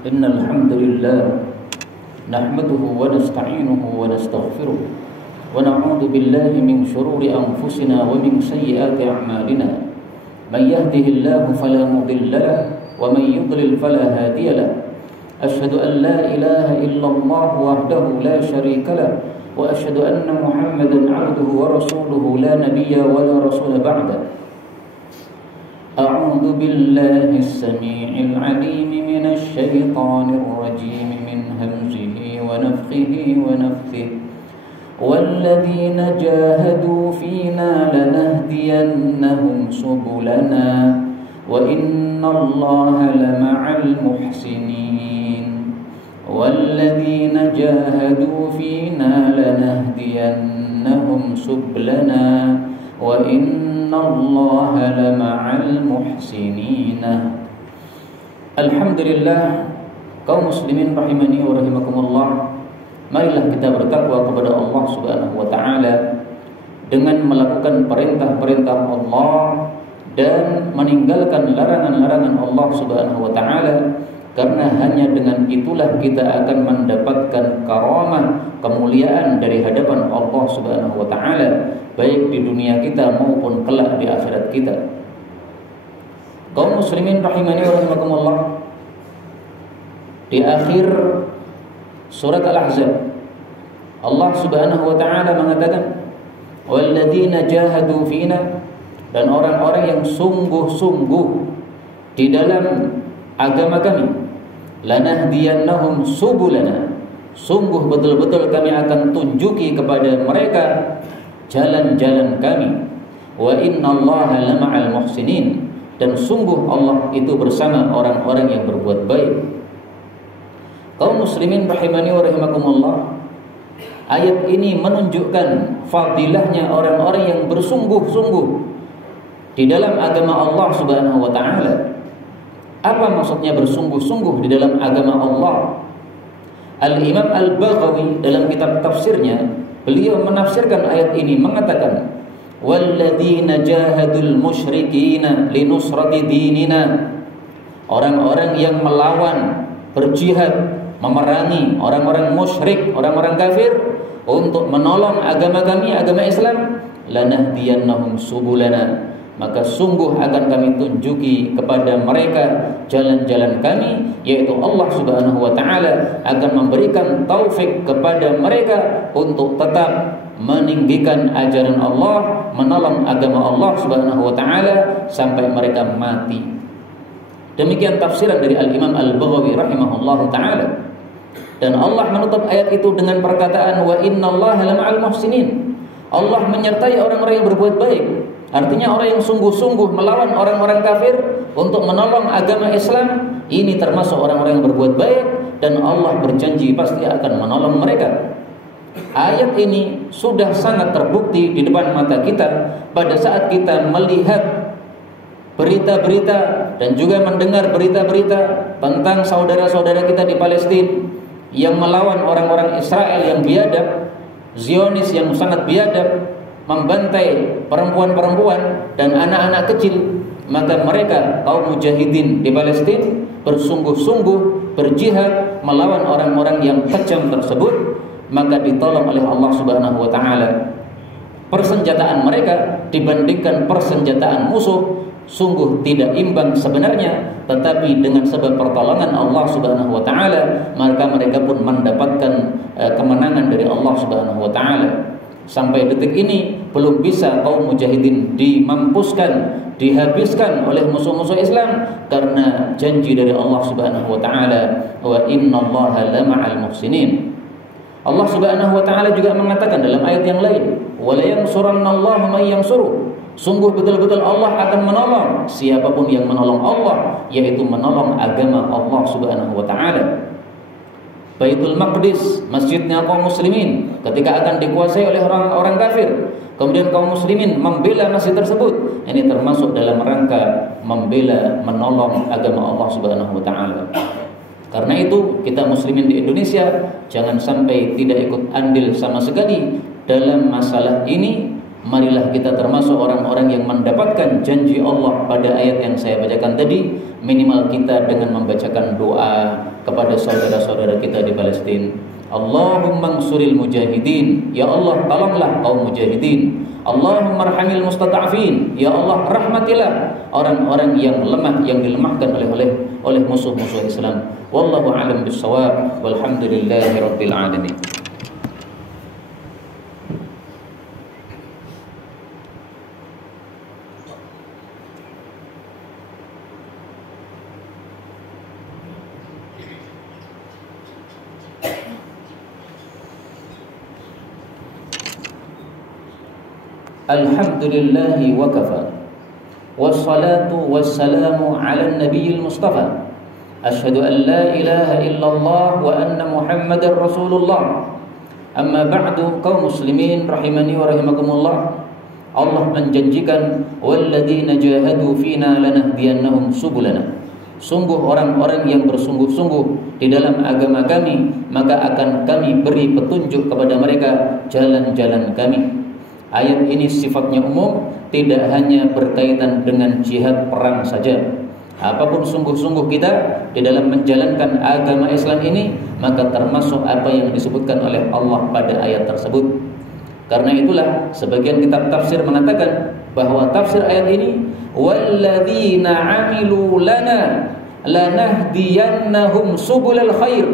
إن الحمد لله نحمده ونستعينه ونستغفره ونعوذ بالله من شرور أنفسنا ومن سيئات أعمالنا من يهده الله فلا مضل له ومن يضلل فلا هادي له أشهد أن لا إله إلا الله وحده لا شريك له وأشهد أن محمدا عبده ورسوله لا نبي ولا رسول بعده أعوذ بالله السميع العليم من الشيطان الرجيم من همزه ونفخه ونفثه والذين جاهدوا فينا لنهدينهم سبلنا وإن الله لمع المحسنين والذين جاهدوا فينا لنهدينهم سبلنا وإن الله لمع المحسنين. Alhamdulillah, kaum muslimin rahimani wa rahimakumullah, marilah kita bertakwa kepada Allah Subhanahu wa taala dengan melakukan perintah-perintah Allah dan meninggalkan larangan-larangan Allah Subhanahu wa taala, karena hanya dengan itulah kita akan mendapatkan karamah, kemuliaan dari hadapan Allah Subhanahu wa taala, baik di dunia kita maupun kelak di akhirat kita. Kaum muslimin rahimani wa rahimakumullah, di akhir surat Al-Ahzab Allah Subhanahu wa taala mengatakan walladzina jahadu fina, dan orang-orang yang sungguh-sungguh di dalam agama kami, lanahdiyannahum subulana, sungguh betul-betul kami akan tunjuki kepada mereka jalan-jalan kami, wa innallaha lama'al muhsinin, dan sungguh Allah itu bersama orang-orang yang berbuat baik. Kaum muslimin rahimani wa rahimakumullah, ayat ini menunjukkan fadilahnya orang-orang yang bersungguh-sungguh di dalam agama Allah Subhanahu wa taala. Apa maksudnya bersungguh-sungguh di dalam agama Allah? Al-Imam Al-Baghawi dalam kitab tafsirnya, beliau menafsirkan ayat ini mengatakan walladzina jahadul musyrikina linusrati dinina, orang-orang yang melawan, berjihad, memerangi orang-orang musyrik, orang-orang kafir untuk menolong agama kami, agama Islam, lanahdiyannahum subulana, maka sungguh akan kami tunjuki kepada mereka jalan-jalan kami, yaitu Allah Subhanahu wa taala akan memberikan taufik kepada mereka untuk tetap meninggikan ajaran Allah, menolong agama Allah Subhanahu wa taala sampai mereka mati. Demikian tafsiran dari Al-Imam Al-Baghawi rahimahullahu taala. Dan Allah menutup ayat itu dengan perkataan wa innallaha lama'al muhsinin. Allah menyertai orang-orang yang berbuat baik. Artinya orang yang sungguh-sungguh melawan orang-orang kafir untuk menolong agama Islam, ini termasuk orang-orang yang berbuat baik, dan Allah berjanji pasti akan menolong mereka. Ayat ini sudah sangat terbukti di depan mata kita pada saat kita melihat berita-berita dan juga mendengar berita-berita tentang saudara-saudara kita di Palestina yang melawan orang-orang Israel yang biadab, Zionis yang sangat biadab, membantai perempuan-perempuan dan anak-anak kecil. Maka mereka kaum mujahidin di Palestina bersungguh-sungguh berjihad melawan orang-orang yang kejam tersebut, maka ditolong oleh Allah Subhanahu wa taala. Persenjataan mereka dibandingkan persenjataan musuh sungguh tidak imbang sebenarnya, tetapi dengan sebab pertolongan Allah Subhanahu wa taala, maka mereka pun mendapatkan kemenangan dari Allah Subhanahu wa taala. Sampai detik ini belum bisa kaum mujahidin dimampuskan, dihabiskan oleh musuh-musuh Islam, karena janji dari Allah Subhanahu wa taala wa innallaha lama'al muhsinin. Allah Subhanahu wa taala juga mengatakan dalam ayat yang lain, wa la yansurannallahu may yansuru, sungguh betul-betul Allah akan menolong siapapun yang menolong Allah, yaitu menolong agama Allah Subhanahu wa taala. Baitul Maqdis, masjidnya kaum muslimin, ketika akan dikuasai oleh orang-orang kafir, kemudian kaum muslimin membela masjid tersebut, ini termasuk dalam rangka membela, menolong agama Allah Subhanahu wa taala. Karena itu kita muslimin di Indonesia jangan sampai tidak ikut andil sama sekali dalam masalah ini, Marilah kita termasuk orang-orang yang mendapatkan janji Allah pada ayat yang saya bacakan tadi. Minimal kita dengan membacakan doa kepada saudara-saudara kita di Palestina. Allahumma ansuril mujahidin, ya Allah tolonglah kaum mujahidin. Allahumma arhamil mustata'afin, ya Allah rahmatilah orang-orang yang lemah, yang dilemahkan oleh musuh-musuh Islam. Wallahu a'lam bissawab, walhamdulillahi rabbil alamin. Alhamdulillahi wa kafa, wassalatu wassalamu ala nabiyil mustafa, asyhadu an la ilaha illallah wa anna muhammadar rasulullah. Amma ba'du, kaum muslimin rahimani wa rahimakumullah. Allah menjanjikan walladzina jahadu fina lanahdiyannahum subulana. Sungguh orang-orang yang bersungguh-sungguh di dalam agama kami, maka akan kami beri petunjuk kepada mereka jalan-jalan kami. Ayat ini sifatnya umum, tidak hanya berkaitan dengan jihad perang saja. Apapun sungguh-sungguh kita di dalam menjalankan agama Islam ini, maka termasuk apa yang disebutkan oleh Allah pada ayat tersebut. Karena itulah sebagian kitab tafsir mengatakan bahwa tafsir ayat ini, walladzina 'amilu lana lanahdiyannahum subulal khair.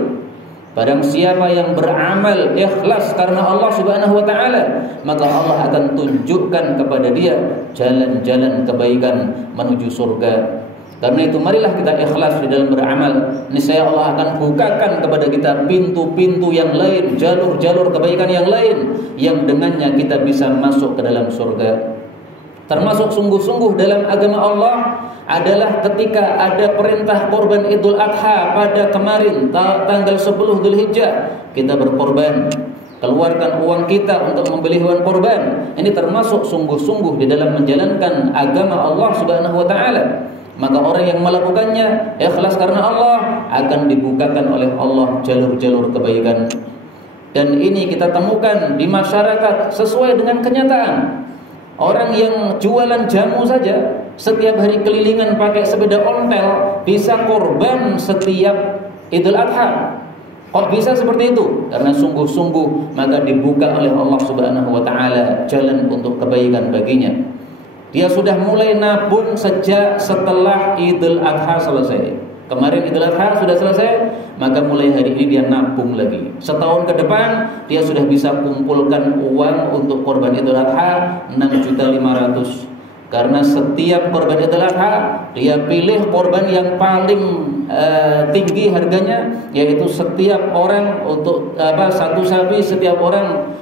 Barang siapa yang beramal ikhlas karena Allah Subhanahu wa taala, maka Allah akan tunjukkan kepada dia jalan-jalan kebaikan menuju surga. Karena itu marilah kita ikhlas di dalam beramal. Niscaya Allah akan bukakan kepada kita pintu-pintu yang lain, jalur-jalur kebaikan yang lain, yang dengannya kita bisa masuk ke dalam surga. Termasuk sungguh-sungguh dalam agama Allah adalah ketika ada perintah korban Idul Adha pada kemarin tanggal 10 Dzulhijjah, kita berkorban, keluarkan uang kita untuk membeli hewan korban. Ini termasuk sungguh-sungguh di dalam menjalankan agama Allah Subhanahu wa taala. Maka orang yang melakukannya ikhlas karena Allah akan dibukakan oleh Allah jalur-jalur kebaikan. Dan ini kita temukan di masyarakat sesuai dengan kenyataan. Orang yang jualan jamu saja setiap hari kelilingan pakai sepeda ontel bisa korban setiap Idul Adha. Kok bisa seperti itu? Karena sungguh-sungguh maka dibuka oleh Allah Subhanahu wa taala jalan untuk kebaikan baginya. Dia sudah mulai nabung sejak setelah Idul Adha selesai. Kemarin Idul Adha sudah selesai, maka mulai hari ini dia nabung lagi. Setahun ke depan dia sudah bisa kumpulkan uang untuk korban Idul Adha 6.500.000. Karena setiap korban Idul Adha dia pilih korban yang paling tinggi harganya, yaitu setiap orang untuk satu sapi setiap orang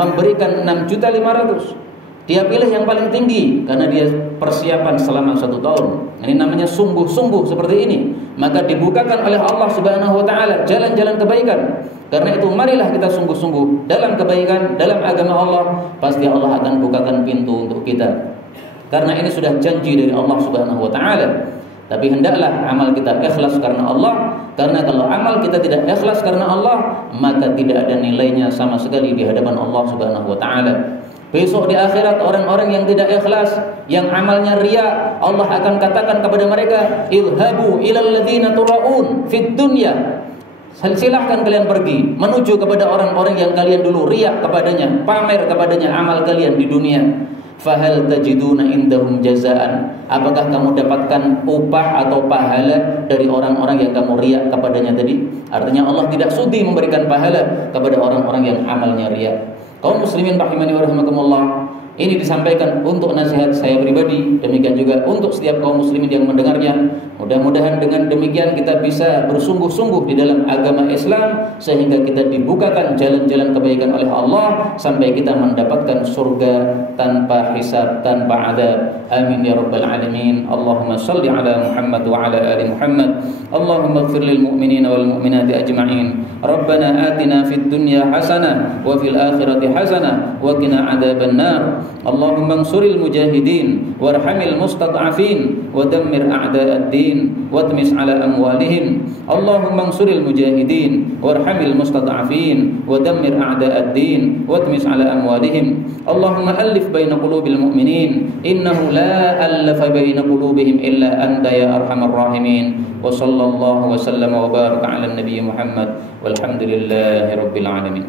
memberikan 6.500.000. Dia pilih yang paling tinggi karena dia persiapan selama 1 tahun. Ini namanya sungguh-sungguh seperti ini. Maka dibukakan oleh Allah Subhanahu wa taala jalan-jalan kebaikan. Karena itu marilah kita sungguh-sungguh dalam kebaikan, dalam agama Allah, pasti Allah akan bukakan pintu untuk kita. Karena ini sudah janji dari Allah Subhanahu wa taala. Tapi hendaklah amal kita ikhlas karena Allah. Karena kalau amal kita tidak ikhlas karena Allah, maka tidak ada nilainya sama sekali di hadapan Allah Subhanahu wa taala. Besok di akhirat orang-orang yang tidak ikhlas, yang amalnya riya, Allah akan katakan kepada mereka, "Idhabu ilal ladzina turaun fid dunya." Silahkan kalian pergi menuju kepada orang-orang yang kalian dulu riya kepadanya, pamer kepadanya amal kalian di dunia. Fahal tajiduna indahum jazaan. Apakah kamu dapatkan upah atau pahala dari orang-orang yang kamu riya kepadanya tadi? Artinya Allah tidak sudi memberikan pahala kepada orang-orang yang amalnya riya. Kaum muslimin rahimani wa rahimakumullah, ini disampaikan untuk nasihat saya pribadi, demikian juga untuk setiap kaum muslimin yang mendengarnya. Mudah-mudahan dengan demikian kita bisa bersungguh-sungguh di dalam agama Islam, sehingga kita dibukakan jalan-jalan kebaikan oleh Allah sampai kita mendapatkan surga tanpa hisab, tanpa adab. Amin ya rabbal alamin. Allahumma salli ala Muhammad wa ala ali Muhammad. Allahumma ighfir lil mu'minina wal mu'minati ajma'in. Rabbana atina fid dunya hasanah wa fil akhirati hasanah wa qina adzaban nar. Allahumma ansuril mujahidin warhamil mustad'afin wa dammir a'da'ad din wa tmis ala amwalihim. Allahumma ansuril mujahidin warhamil mustad'afin wa dammir a'da'ad din wa tmis ala amwalihim. Allahumma alif baina qulubil mu'minin innahu la alafa baina qulubihim illa anta ya arhamar rahimin. Wa sallallahu wa sallama wa baraka ala nabiy Muhammad walhamdulillahi rabbil alamin.